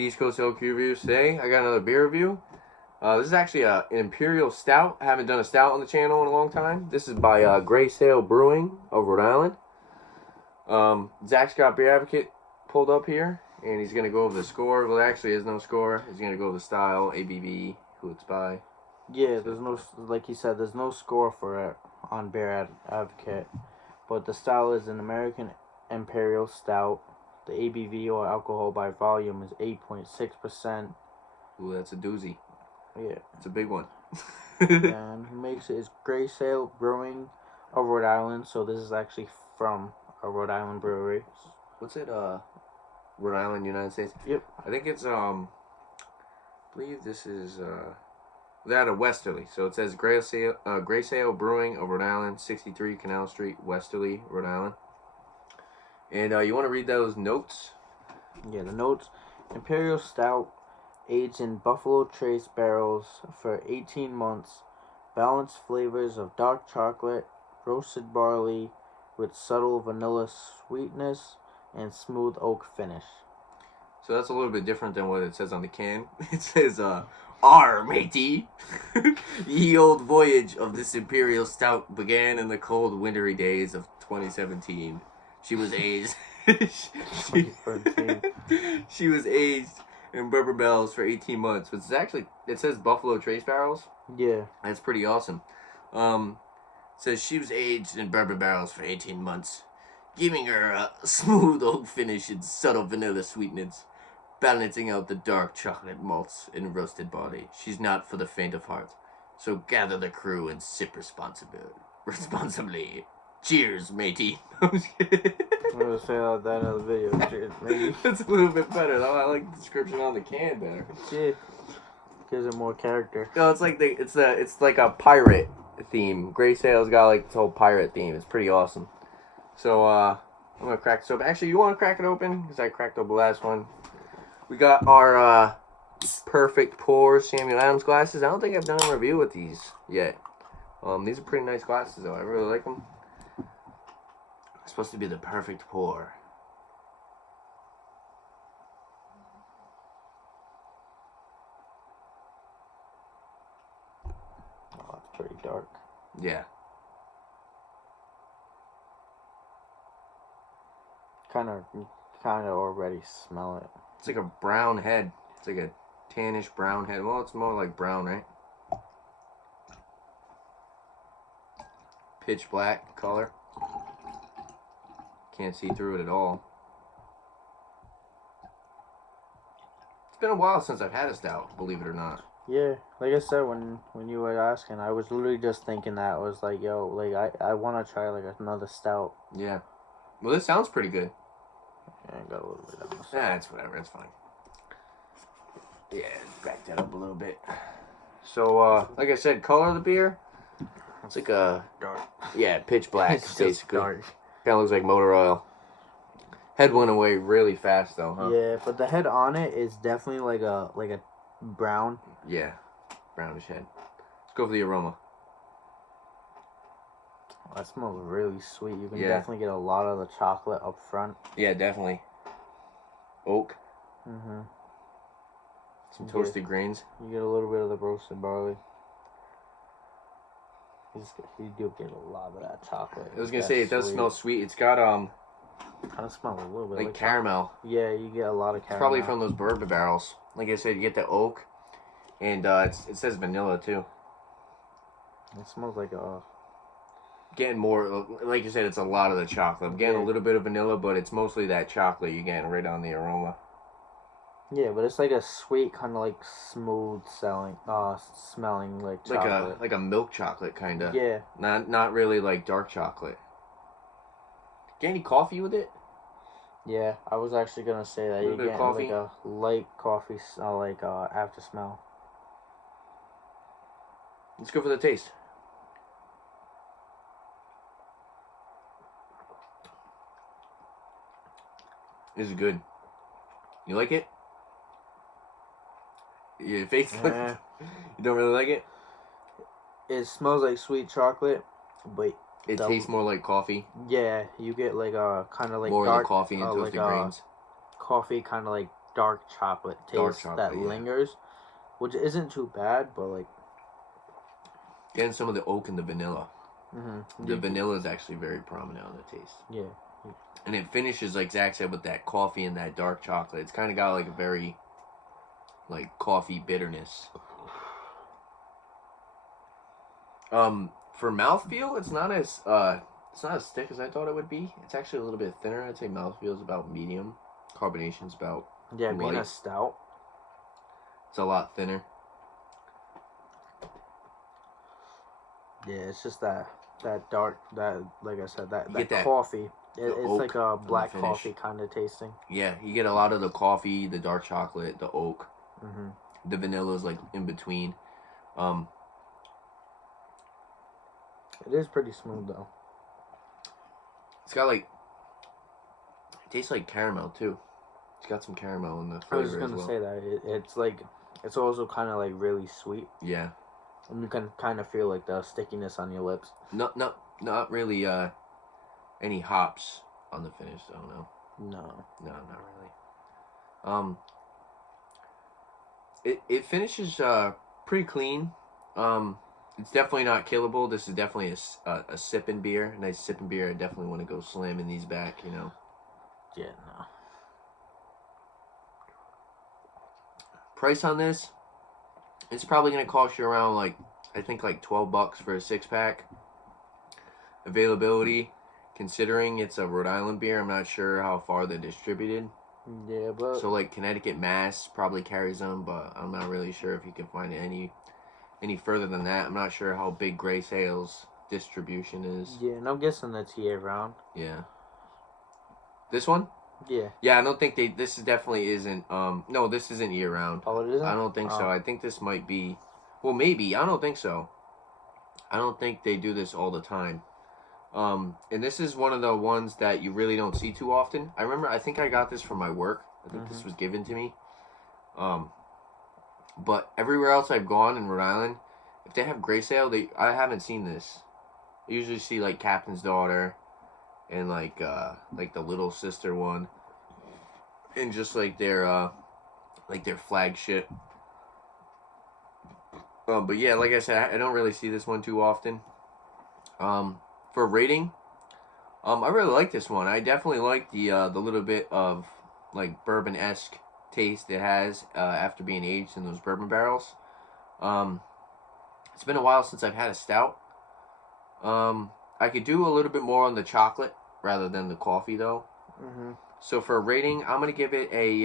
the East Coast LQ reviews today. I got another beer review. This is actually an Imperial Stout. I haven't done a stout on the channel in a long time. This is by Grey Sail Brewing of Rhode Island. Zach's got Beer Advocate pulled up here, and he's going to go over the score. Well, there actually is no score. He's going to go over the style, ABV, who it's by. Yeah, there's no, like he said, there's no score for it on Beer Advocate. But the style is an American Imperial Stout. The ABV, or alcohol by volume, is 8.6%. Ooh, that's a doozy. Yeah. It's a big one. And who makes it is Grey Sail Brewing of Rhode Island. So this is actually from a Rhode Island brewery. What's it, Rhode Island, United States? Yep. I think it's, I believe this is, that of Westerly. So it says Grey Sail Brewing of Rhode Island, 63 Canal Street, Westerly, Rhode Island. And you want to read those notes? Yeah, the notes. Imperial Stout, aged in Buffalo Trace barrels for 18 months. Balanced flavors of dark chocolate, roasted barley with subtle vanilla sweetness, and smooth oak finish. So that's a little bit different than what it says on the can. It says, "Arr, matey! Ye old voyage of this Imperial Stout began in the cold, wintry days of 2017. She was aged. She was aged in bourbon barrels for 18 months. Which is actually, it says Buffalo Trace barrels. Yeah. That's pretty awesome. Says she was aged in bourbon barrels for 18 months, giving her a smooth oak finish and subtle vanilla sweetness, balancing out the dark chocolate malts and roasted barley. She's not for the faint of heart. So gather the crew and sip responsibly. Cheers, matey." I'm just kidding. I'm going to say that in the video. Cheers, maybe. That's a little bit better, though. I like the description on the can better. Yeah. Gives it more character. No, it's like it's like a pirate theme. Grey Sail's got like this whole pirate theme. It's pretty awesome. So I'm gonna crack this open. Actually, you want to crack it open? Because I cracked open the last one. We got our perfect pour Samuel Adams glasses. I don't think I've done a review with these yet. These are pretty nice glasses, though. I really like them. It's supposed to be the perfect pour. Oh, it's pretty dark. Yeah. Kind of already smell it. It's like a brown head. It's like a tannish brown head. Well, it's more like brown, right? Pitch black color. Can't see through it at all. It's been a while since I've had a stout, believe it or not. Yeah, like I said, when you were asking, I was literally just thinking that. I was like, yo, like, I want to try, like, another stout. Yeah. Well, this sounds pretty good. Yeah, I got a little bit of this. Yeah, it's whatever. It's fine. Yeah, back that up a little bit. So, like I said, color of the beer, it's like a... Dark. Yeah, pitch black, It's just basically. dark. Kind of looks like motor oil. Head went away really fast, though, huh? Yeah, but the head on it is definitely like a brown. Yeah, brownish head. Let's go for the aroma. Oh, that smells really sweet. You can Yeah. definitely get a lot of the chocolate up front. Yeah, definitely. Oak. Mm-hmm. Some toasted grains. You get a little bit of the roasted barley. You do get a lot of that chocolate. I was gonna say it does smell sweet. It's got Kind of smells a little bit like caramel. Yeah, you get a lot of caramel. Probably from those bourbon barrels. Like I said, you get the oak, and it says vanilla too. It smells like a... Getting more, like you said, it's a lot of the chocolate. I'm getting a little bit of vanilla, but it's mostly that chocolate you're getting right on the aroma. Yeah, but it's like a sweet, kind of like smooth smelling like chocolate. Like a milk chocolate kind of. Yeah. Not really like dark chocolate. Get any coffee with it? Yeah, I was actually gonna say that. You get like a light coffee, after smell. Let's go for the taste. This is good. You like it? Your face looks... You don't really like it? It smells like sweet chocolate, but it tastes more like coffee. Yeah, you get like a kind of like more dark, of the coffee and toasted grains. Coffee, kind of like dark chocolate taste that yeah. lingers, which isn't too bad, but like Getting some of the oak and the vanilla. mm-hmm. The vanilla is actually very prominent on the taste. Yeah. And it finishes, like Zach said, with that coffee and that dark chocolate. It's kind of got like a very, like, coffee bitterness. For mouthfeel, it's not as thick as I thought it would be. It's actually a little bit thinner. I'd say mouthfeel is about medium. Carbonation's about Yeah, being light. a stout. It's a lot thinner. Yeah, it's just that dark, that like I said, that that coffee. It's like a black finish. coffee kind of tasting. Yeah, you get a lot of the coffee, the dark chocolate, the oak. Mm-hmm. The vanilla is like in between. It is pretty smooth though. It's got like, it tastes like caramel too. It's got some caramel in the flavor. I was just gonna say that it's like it's also kind of like really sweet. Yeah. And you can kind of feel like the stickiness on your lips. Not really. Any hops on the finish though. No, not really. It finishes pretty clean. It's definitely not killable. This is definitely a sipping beer. A nice sipping beer. I definitely want to go slamming these back, you know. Yeah, no. Price on this, it's probably going to cost you around like, I think like $12 for a 6-pack. Availability, considering it's a Rhode Island beer, I'm not sure how far they're distributed. Yeah, but so like Connecticut, Mass probably carries them, but I'm not really sure if you can find it any further than that. I'm not sure how big Gray Sale's distribution is. Yeah, and I'm guessing that's year round. Yeah. This one? Yeah. Yeah, I don't think this definitely isn't, no, this isn't year round. Oh, it isn't? I don't think so. I think this might be, well, maybe. I don't think so. I don't think they do this all the time. And this is one of the ones that you really don't see too often. I think I got this from my work. I think this was given to me. But everywhere else I've gone in Rhode Island, if they have Gray Sale, I haven't seen this. I usually see like Captain's Daughter and like the Little Sister one. And just like their flagship. But yeah, like I said, I don't really see this one too often. For rating, I really like this one. I definitely like the little bit of like bourbon-esque taste it has after being aged in those bourbon barrels. It's been a while since I've had a stout. I could do a little bit more on the chocolate rather than the coffee though. Mm-hmm. So for a rating, I'm gonna give it a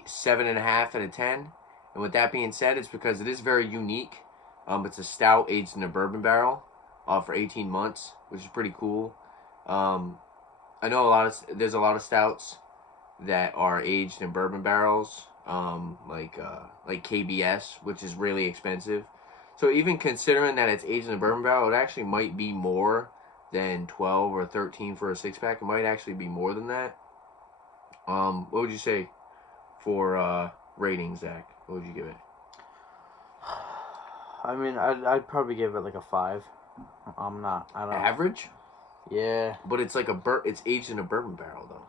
7.5 out of 10. And with that being said, it's because it is very unique. It's a stout aged in a bourbon barrel for 18 months, which is pretty cool. I know there's a lot of stouts that are aged in bourbon barrels, like KBS, which is really expensive. So even considering that it's aged in a bourbon barrel, it actually might be more than 12 or 13 for a 6-pack. It might actually be more than that. What would you say for rating, Zach? What would you give it? I mean, I'd probably give it like a 5. I don't. Average? Yeah. But it's like it's aged in a bourbon barrel though.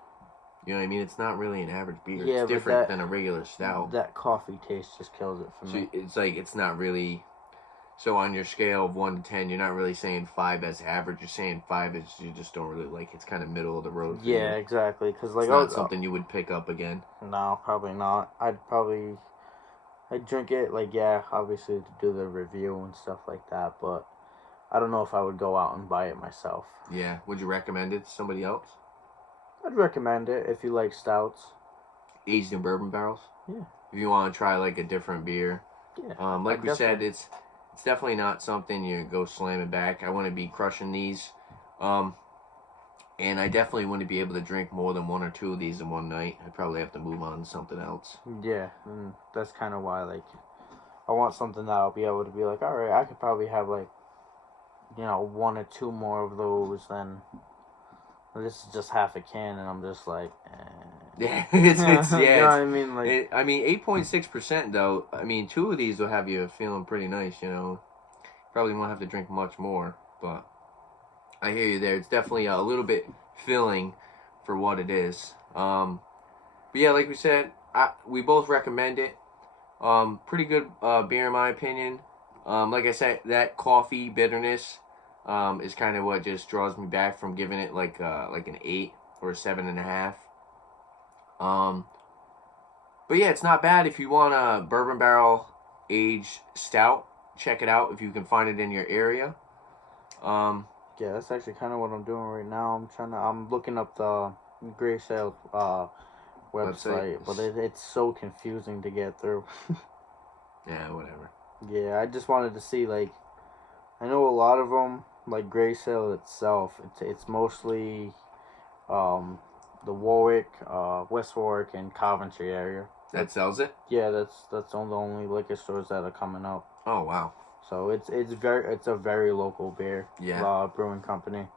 You know what I mean? It's not really an average beer. Yeah, it's different than a regular stout. That coffee taste just kills it for me. So it's like it's not really. So on your scale of 1 to 10, you're not really saying 5 as average. You're saying 5 as you just don't really like. It's kind of middle of the road. Yeah, exactly. Because like it's not something you would pick up again. No, probably not. I'd drink it like obviously to do the review and stuff like that, but I don't know if I would go out and buy it myself. Yeah, would you recommend it to somebody else? I'd recommend it if you like stouts. Aged in bourbon barrels? Yeah. If you want to try like a different beer. Yeah. Like we said, it's definitely not something you go slamming back. I want to be crushing these. And I definitely wouldn't be able to drink more than 1 or 2 of these in one night. I'd probably have to move on to something else. Yeah, and that's kind of why, like, I want something that I'll be able to be like, all right, I could probably have, like, 1 or 2 more of those, then this is just half a can, and I'm just like, Yeah, it's yeah. You know what I mean? Like, 8.6% though. I mean, 2 of these will have you feeling pretty nice. Probably won't have to drink much more, but I hear you there. It's definitely a little bit filling for what it is. But yeah, like we said, we both recommend it. Pretty good beer in my opinion. Like I said, that coffee bitterness is kind of what just draws me back from giving it like an 8 or a 7.5. Um, but yeah, it's not bad if you want a bourbon barrel aged stout. Check it out if you can find it in your area. Yeah, that's actually kind of what I'm doing right now. I'm looking up the Gray Sale website, but it's so confusing to get through. Yeah, whatever. Yeah, I just wanted to see, like, I know a lot of them, like Gray Sale itself. It's mostly the Warwick, West Warwick, and Coventry area. That sells it? Yeah, that's the only liquor stores that are coming up. Oh wow. So it's a very local beer. Yeah. Brewing company.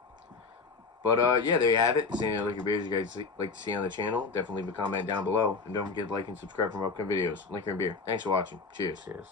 But yeah, there you have it. If there's any liquor beers you guys like to see on the channel, definitely leave a comment down below. And don't forget to like and subscribe for more upcoming videos. Liquor and beer. Thanks for watching. Cheers. Cheers.